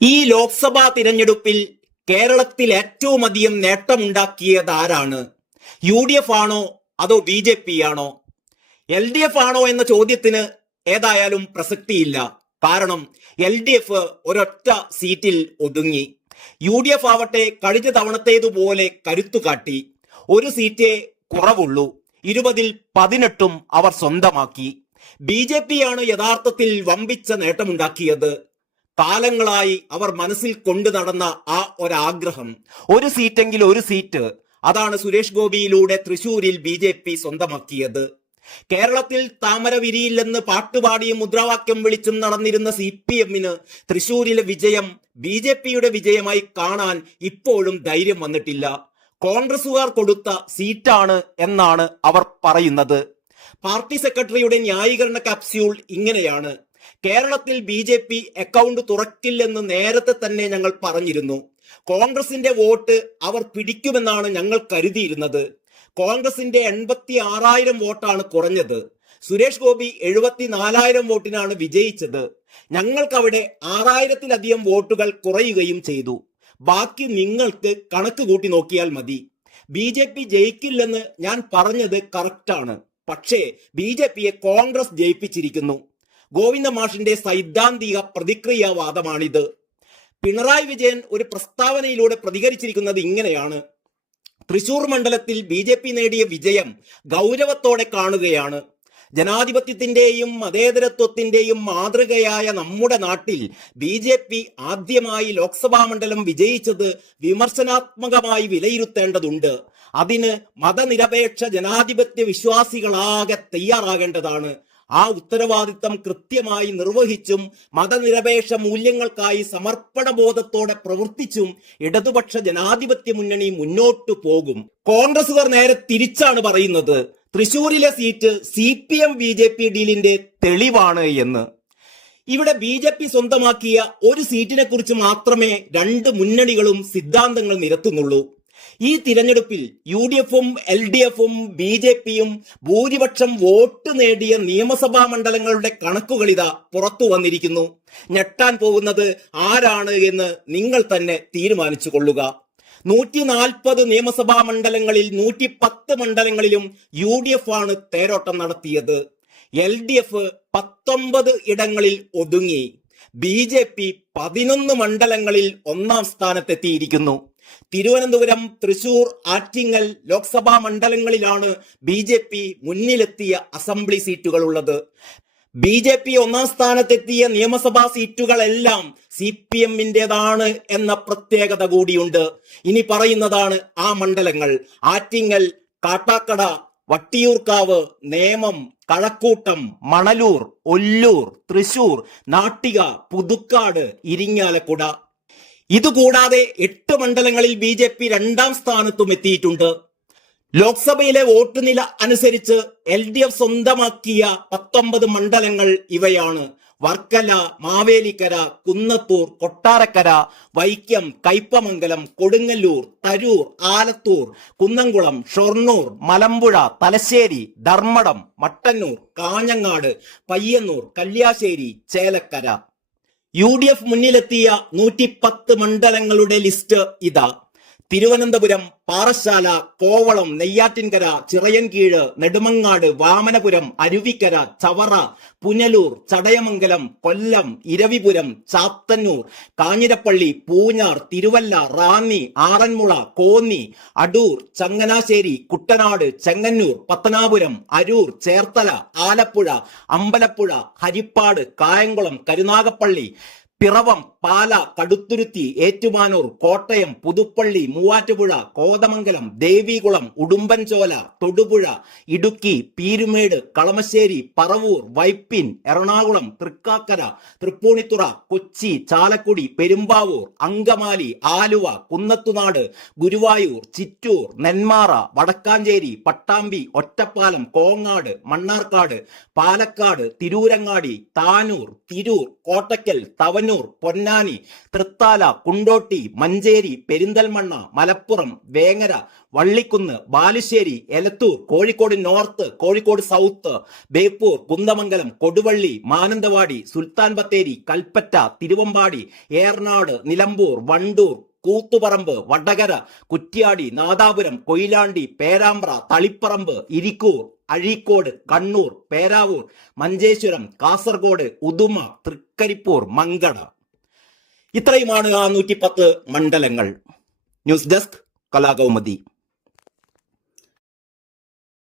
ഈ ലോക്സഭാ തിരഞ്ഞെടുപ്പിൽ കേരളത്തിൽ ഏറ്റവും അധികം നേട്ടമുണ്ടാക്കിയത് ആരാണ്? UDF ആണോ അതോ BJP ആണോ? LDF ആണോ എന്ന ചോദ്യത്തിന് ഏതായാലും പ്രസക്തിയില്ല. കാരണം LDF ഒരൊറ്റ സീറ്റിൽ ഒതുങ്ങി. UDF ആവട്ടെ കഴിഞ്ഞ തവണത്തേതുപോലെ കരുത്തു കാട്ടി. ഒരു സീറ്റേ കുറവുള്ളൂ. 20-ൽ 18 അവർ സ്വന്തമാക്കി. BJP ആണ് യഥാർത്ഥത്തിൽ വമ്പിച്ച നേട്ടമുണ്ടാക്കിയത്. കാലങ്ങളായി അവർ മനസ്സിൽ കൊണ്ടു നടന്ന ആ ഒരാഗ്രഹം, ഒരു സീറ്റെങ്കിൽ ഒരു സീറ്റ്, അതാണ് സുരേഷ് ഗോപിയിലൂടെ തൃശൂരിൽ BJP സ്വന്തമാക്കിയത്. കേരളത്തിൽ താമര വിരിയില്ലെന്ന് പാട്ടുപാടിയും മുദ്രാവാക്യം വിളിച്ചും നടന്നിരുന്ന CPM-ന് തൃശൂരിലെ വിജയം BJP-യുടെ വിജയമായി കാണാൻ ഇപ്പോഴും ധൈര്യം വന്നിട്ടില്ല. കോൺഗ്രസുകാർ കൊടുത്ത സീറ്റാണ് എന്നാണ് അവർ പറയുന്നത്. പാർട്ടി സെക്രട്ടറിയുടെ ന്യായീകരണ കാപ്സ്യൂൾ ഇങ്ങനെയാണ്: കേരളത്തിൽ BJP അക്കൗണ്ട് തുറക്കില്ലെന്ന് നേരത്തെ തന്നെ ഞങ്ങൾ പറഞ്ഞിരുന്നു. കോൺഗ്രസിന്റെ വോട്ട് അവർ പിടിക്കുമെന്നാണ് ഞങ്ങൾ കരുതിയിരുന്നത്. കോൺഗ്രസിന്റെ 86,000 വോട്ടാണ് കുറഞ്ഞത്. സുരേഷ് ഗോപി 74,000 വോട്ടിനാണ് വിജയിച്ചത്. ഞങ്ങൾക്കവിടെ 6,000-ലധികം വോട്ടുകൾ കുറയുകയും ചെയ്തു. ബാക്കി നിങ്ങൾക്ക് കണക്ക് കൂട്ടി നോക്കിയാൽ മതി. BJP ജയിക്കില്ലെന്ന് ഞാൻ പറഞ്ഞത് കറക്റ്റാണ്. പക്ഷേ BJPയെ കോൺഗ്രസ് ജയിപ്പിച്ചിരിക്കുന്നു. ഗോവിന്ദ മാഷിന്റെ സൈദ്ധാന്തിക പ്രതിക്രിയാവാദമാണിത്. പിണറായി വിജയൻ ഒരു പ്രസ്താവനയിലൂടെ പ്രതികരിച്ചിരിക്കുന്നത് ഇങ്ങനെയാണ്: തൃശൂർ മണ്ഡലത്തിൽ BJP നേടിയ വിജയം ഗൗരവത്തോടെ കാണുകയാണ്. ജനാധിപത്യത്തിന്റെയും മതേതരത്വത്തിന്റെയും മാതൃകയായ നമ്മുടെ നാട്ടിൽ BJP ആദ്യമായി ലോക്സഭാ മണ്ഡലം വിജയിച്ചത് വിമർശനാത്മകമായി വിലയിരുത്തേണ്ടതുണ്ട്. അതിന് മതനിരപേക്ഷ ജനാധിപത്യ വിശ്വാസികളാകെ തയ്യാറാകേണ്ടതാണ്. ആ ഉത്തരവാദിത്തം കൃത്യമായി നിർവഹിച്ചും മതനിരപേക്ഷ മൂല്യങ്ങൾക്കായി സമർപ്പണബോധത്തോടെ പ്രവർത്തിച്ചും ഇടതുപക്ഷ ജനാധിപത്യ മുന്നണി മുന്നോട്ടു പോകും. കോൺഗ്രസുകാർ നേരെ തിരിച്ചാണ് പറയുന്നത്. തൃശൂരിലെ സീറ്റ് CPM BJP ഡീലിന്റെ തെളിവാണ് എന്ന്. ഇവിടെ BJP സ്വന്തമാക്കിയ ഒരു സീറ്റിനെ കുറിച്ച് മാത്രമേ രണ്ട് മുന്നണികളും സിദ്ധാന്തങ്ങൾ നിരത്തുന്നുള്ളൂ. ഈ തിരഞ്ഞെടുപ്പിൽ UDF-ഉം LDF-ഉം BJP-യും ഭൂരിപക്ഷം വോട്ട് നേടിയ നിയമസഭാ മണ്ഡലങ്ങളുടെ കണക്കുകളിതാ പുറത്തു വന്നിരിക്കുന്നു. ഞെട്ടാൻ പോകുന്നത് ആരാണ് എന്ന് നിങ്ങൾ തന്നെ തീരുമാനിച്ചു കൊള്ളുക. 140 നിയമസഭാ മണ്ഡലങ്ങളിൽ 110 മണ്ഡലങ്ങളിലും UDF ആണ് തേരോട്ടം നടത്തിയത്. LDF 19 ഇടങ്ങളിൽ ഒതുങ്ങി. BJP 11 മണ്ഡലങ്ങളിൽ ഒന്നാം സ്ഥാനത്തെത്തിയിരിക്കുന്നു. തിരുവനന്തപുരം, തൃശൂർ, ആറ്റിങ്ങൽ ലോക്സഭാ മണ്ഡലങ്ങളിലാണ് BJP മുന്നിലെത്തിയ അസംബ്ലി സീറ്റുകൾ ഉള്ളത്. BJP ഒന്നാം സ്ഥാനത്തെത്തിയ നിയമസഭാ സീറ്റുകളെല്ലാം CPM-ന്റേതാണ് എന്ന പ്രത്യേകത കൂടിയുണ്ട്. ഇനി പറയുന്നതാണ് ആ മണ്ഡലങ്ങൾ: ആറ്റിങ്ങൽ, കാട്ടാക്കട, വട്ടിയൂർക്കാവ്, നേമം, കഴക്കൂട്ടം, മണലൂർ, ഒല്ലൂർ, തൃശൂർ, നാട്ടിക, പുതുക്കാട്, ഇരിങ്ങാലക്കുട. ഇതുകൂടാതെ 8 മണ്ഡലങ്ങളിൽ BJP രണ്ടാം സ്ഥാനത്തും എത്തിയിട്ടുണ്ട്. ലോക്സഭയിലെ വോട്ട് നില അനുസരിച്ച് LDF സ്വന്തമാക്കിയ 19 മണ്ഡലങ്ങൾ ഇവയാണ്: വർക്കല, മാവേലിക്കര, കുന്നത്തൂർ, കൊട്ടാരക്കര, വൈക്കം, കയ്പമംഗലം, കൊടുങ്ങല്ലൂർ, തരൂർ, ആലത്തൂർ, കുന്നംകുളം, ഷൊർണൂർ, മലമ്പുഴ, തലശ്ശേരി, ധർമ്മടം, മട്ടന്നൂർ, കാഞ്ഞങ്ങാട്, പയ്യന്നൂർ, കല്യാശ്ശേരി, ചേലക്കര. UDF മുന്നിലെത്തിയ 110 മണ്ഡലങ്ങളുടെ ലിസ്റ്റ് ഇതാ: തിരുവനന്തപുരം, പാറശാല, കോവളം, നെയ്യാറ്റിൻകര, ചിറയൻകീഴ്, നെടുമങ്ങാട്, വാമനപുരം, അരുവിക്കര, ചവറ, പുനലൂർ, ചടയമംഗലം, കൊല്ലം, ഇരവിപുരം, ചാത്തന്നൂർ, കാഞ്ഞിരപ്പള്ളി, പൂഞ്ഞാർ, തിരുവല്ല, റാന്നി, ആറന്മുള, കോന്നി, അടൂർ, ചങ്ങനാശ്ശേരി, കുട്ടനാട്, ചെങ്ങന്നൂർ, പത്തനാപുരം, അരൂർ, ചേർത്തല, ആലപ്പുഴ, അമ്പലപ്പുഴ, ഹരിപ്പാട്, കായംകുളം, കരുനാഗപ്പള്ളി, പിറവം, പാല, കടുത്തുരുത്തി, ഏറ്റുമാനൂർ, കോട്ടയം, പുതുപ്പള്ളി, മൂവാറ്റുപുഴ, കോതമംഗലം, ദേവികുളം, ഉടുമ്പൻചോല, തൊടുപുഴ, ഇടുക്കി, പീരുമേട്, കളമശ്ശേരി, പറവൂർ, വൈപ്പിൻ, എറണാകുളം, തൃക്കാക്കര, തൃപ്പൂണിത്തുറ, കൊച്ചി, ചാലക്കുടി, പെരുമ്പാവൂർ, അങ്കമാലി, ആലുവ, കുന്നത്തുനാട്, ഗുരുവായൂർ, ചിറ്റൂർ, നെന്മാറ, വടക്കാഞ്ചേരി, പട്ടാമ്പി, ഒറ്റപ്പാലം, കോങ്ങാട്, മണ്ണാർക്കാട്, പാലക്കാട്, തിരൂരങ്ങാടി, താനൂർ, തിരൂർ, കോട്ടയ്ക്കൽ, തവനൂർ, ചെങ്ങന്നൂർ, പൊന്നാനി, തൃത്താല, കുണ്ടോട്ടി, മഞ്ചേരി, പെരിന്തൽമണ്ണ, മലപ്പുറം, വേങ്ങര, വള്ളിക്കുന്ന്, ബാലുശ്ശേരി, എലത്തൂർ, കോഴിക്കോട് നോർത്ത്, കോഴിക്കോട് സൗത്ത്, ബേപ്പൂർ, കുന്ദമംഗലം, കൊടുവള്ളി, മാനന്തവാടി, സുൽത്താൻ ബത്തേരി, കൽപ്പറ്റ, തിരുവമ്പാടി, ഏറനാട്, നിലമ്പൂർ, വണ്ടൂർ, കൂത്തുപറമ്പ്, വടകര, കുറ്റ്യാടി, നാദാപുരം, കൊയിലാണ്ടി, പേരാമ്പ്ര, തളിപ്പറമ്പ്, ഇരിക്കൂർ, അഴീക്കോട്, കണ്ണൂർ, പേരാവൂർ, മഞ്ചേശ്വരം, കാസർഗോഡ്, ഉദുമ, തൃക്കരിപ്പൂർ, മങ്കട. ഇത്രയുമാണ് ആ 110 മണ്ഡലങ്ങൾ. News desk Kalakaumudi.